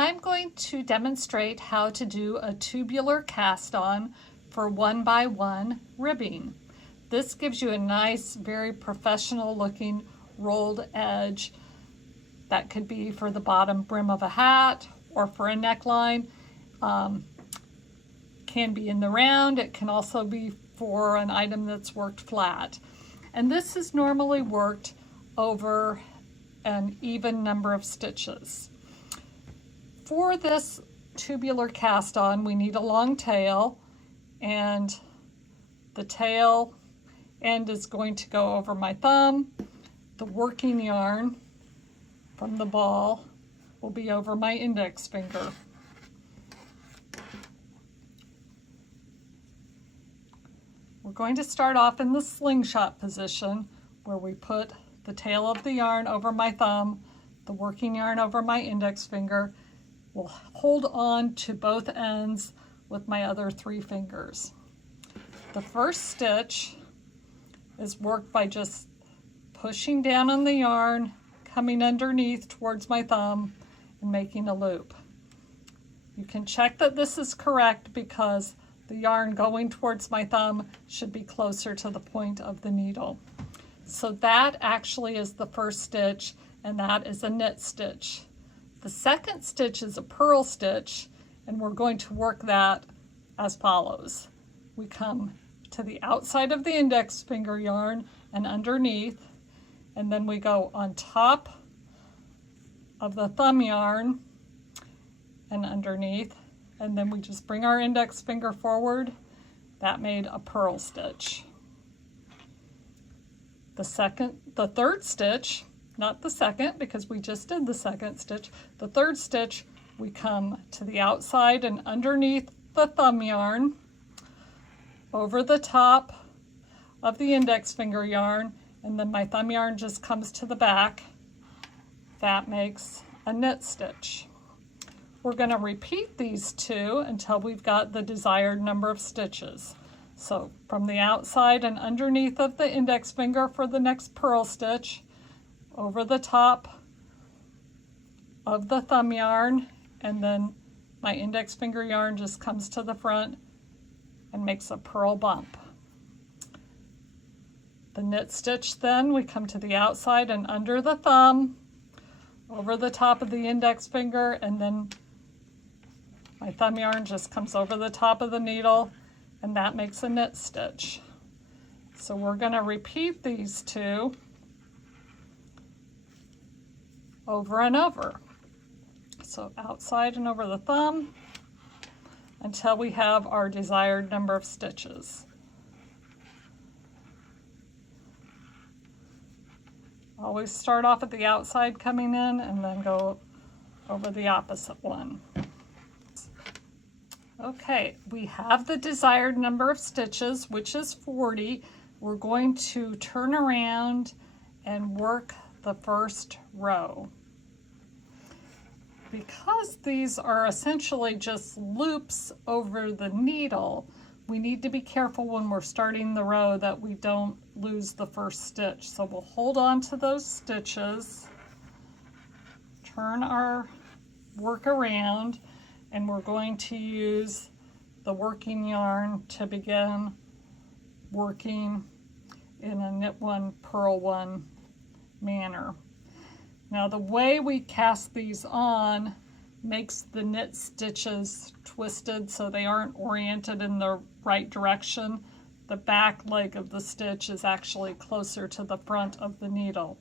I'm going to demonstrate how to do a tubular cast on for 1x1 ribbing. This gives you a nice, very professional looking rolled edge that could be for the bottom brim of a hat or for a neckline. Can be in the round. It can also be for an item that's worked flat. And this is normally worked over an even number of stitches. For this tubular cast on, we need a long tail, and the tail end is going to go over my thumb. The working yarn from the ball will be over my index finger. We're going to start off in the slingshot position where we put the tail of the yarn over my thumb, the working yarn over my index finger. We'll hold on to both ends with my other 3 fingers. The first stitch is worked by just pushing down on the yarn, coming underneath towards my thumb, and making a loop. You can check that this is correct because the yarn going towards my thumb should be closer to the point of the needle. So that actually is the first stitch, and that is a knit stitch. The second stitch is a purl stitch, and we're going to work that as follows. We come to the outside of the index finger yarn and underneath, and then we go on top of the thumb yarn and underneath, and then we just bring our index finger forward. That made a purl stitch. The third stitch, not the second because we just did the second stitch, the third stitch, we come to the outside and underneath the thumb yarn, over the top of the index finger yarn, and then my thumb yarn just comes to the back. That makes a knit stitch. We're going to repeat these 2 until we've got the desired number of stitches. So from the outside and underneath of the index finger for the next purl stitch, over the top of the thumb yarn, and then my index finger yarn just comes to the front and makes a purl bump. The knit stitch, then we come to the outside and under the thumb, over the top of the index finger, and then my thumb yarn just comes over the top of the needle, and that makes a knit stitch. So we're going to repeat these 2 over and over. So outside and over the thumb until we have our desired number of stitches. Always start off at the outside coming in and then go over the opposite one. Okay, we have the desired number of stitches, which is 40. We're going to turn around and work the first row. Because these are essentially just loops over the needle, we need to be careful when we're starting the row that we don't lose the first stitch. So we'll hold on to those stitches, turn our work around, and we're going to use the working yarn to begin working in a knit 1, purl 1 manner. Now the way we cast these on makes the knit stitches twisted so they aren't oriented in the right direction. The back leg of the stitch is actually closer to the front of the needle.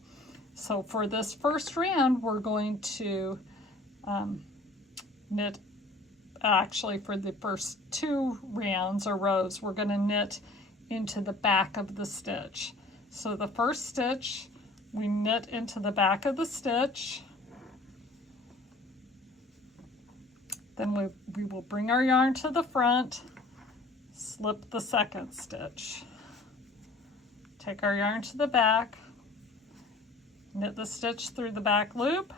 So for this first round, we're going to knit, actually for the first 2 rounds or rows, we're going to knit into the back of the stitch. So the first stitch, we knit into the back of the stitch. Then we will bring our yarn to the front, slip the second stitch. Take our yarn to the back, knit the stitch through the back loop,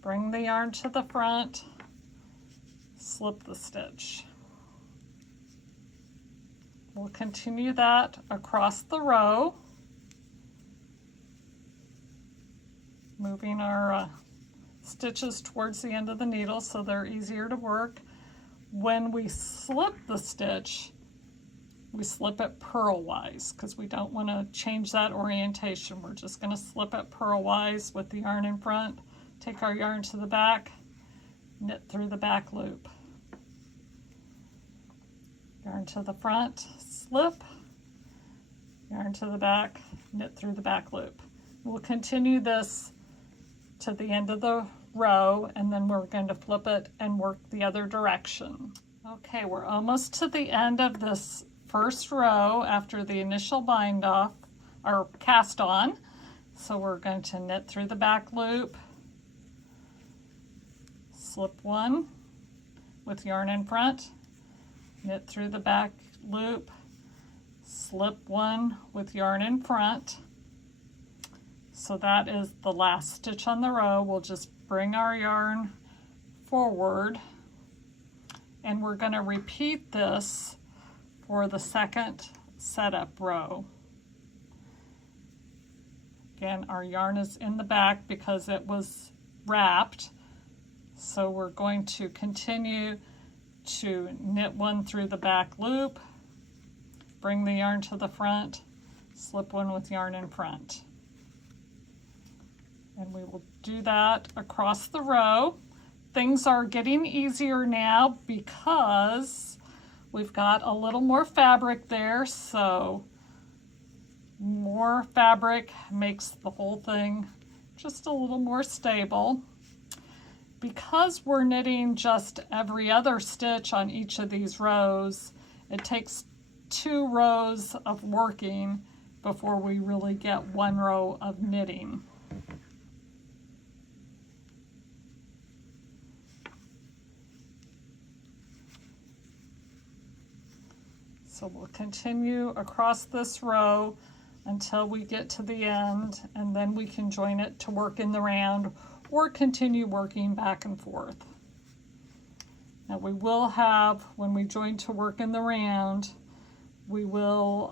bring the yarn to the front, slip the stitch. We'll continue that across the row, moving our stitches towards the end of the needle so they're easier to work. When we slip the stitch, we slip it purlwise because we don't want to change that orientation. We're just going to slip it purlwise with the yarn in front. Take our yarn to the back, knit through the back loop. Yarn to the front, slip, yarn to the back, knit through the back loop. We'll continue this to the end of the row, and then we're going to flip it and work the other direction. Okay, we're almost to the end of this first row after the initial bind off or cast on. So we're going to knit through the back loop, slip one with yarn in front, knit through the back loop, slip one with yarn in front. So that is the last stitch on the row. We'll just bring our yarn forward, and we're going to repeat this for the second setup row. Again, our yarn is in the back because it was wrapped, so we're going to continue to knit one through the back loop, bring the yarn to the front, slip one with yarn in front. And we will do that across the row. Things are getting easier now because we've got a little more fabric there, so more fabric makes the whole thing just a little more stable. Because we're knitting just every other stitch on each of these rows, it takes 2 rows of working before we really get 1 row of knitting. So we'll continue across this row until we get to the end, and then we can join it to work in the round or continue working back and forth. Now we will have, when we join to work in the round, we will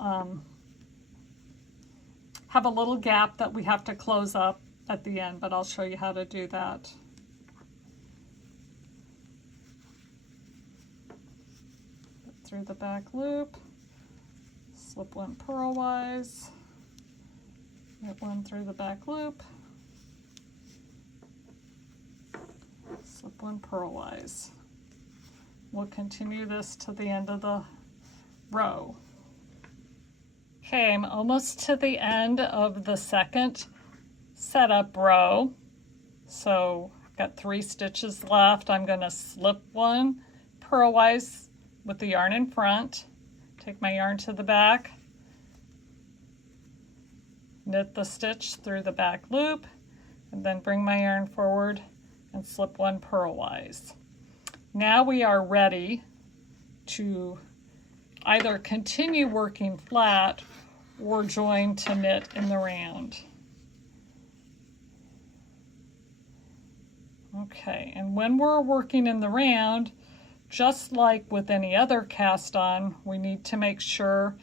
have a little gap that we have to close up at the end, but I'll show you how to do that. Through the back loop, slip one purlwise, knit one through the back loop, slip one purlwise. We'll continue this to the end of the row. Okay, I'm almost to the end of the second setup row. So I've got 3 stitches left. I'm going to slip one purlwise with the yarn in front, take my yarn to the back, knit the stitch through the back loop, and then bring my yarn forward and slip one purlwise. Now we are ready to either continue working flat or join to knit in the round. Okay, and when we're working in the round, just like with any other cast on, we need to make sure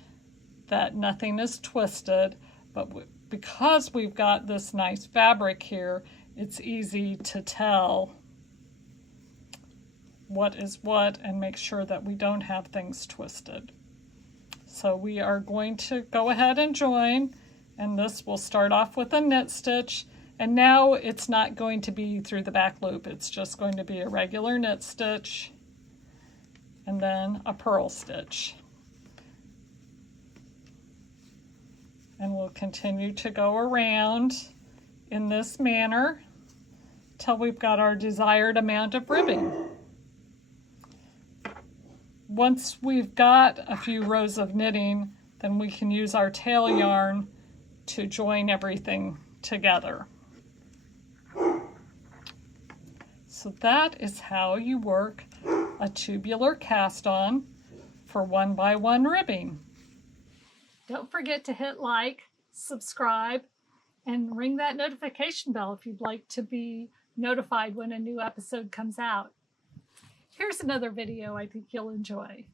that nothing is twisted, but because we've got this nice fabric here, it's easy to tell what is what and make sure that we don't have things twisted. So we are going to go ahead and join, and this will start off with a knit stitch, and now it's not going to be through the back loop, it's just going to be a regular knit stitch and then a purl stitch. And we'll continue to go around in this manner till we've got our desired amount of ribbing. Once we've got a few rows of knitting, then we can use our tail yarn to join everything together. So that is how you work a tubular cast on for 1x1 ribbing. Don't forget to hit like, subscribe, and ring that notification bell if you'd like to be notified when a new episode comes out. Here's another video I think you'll enjoy.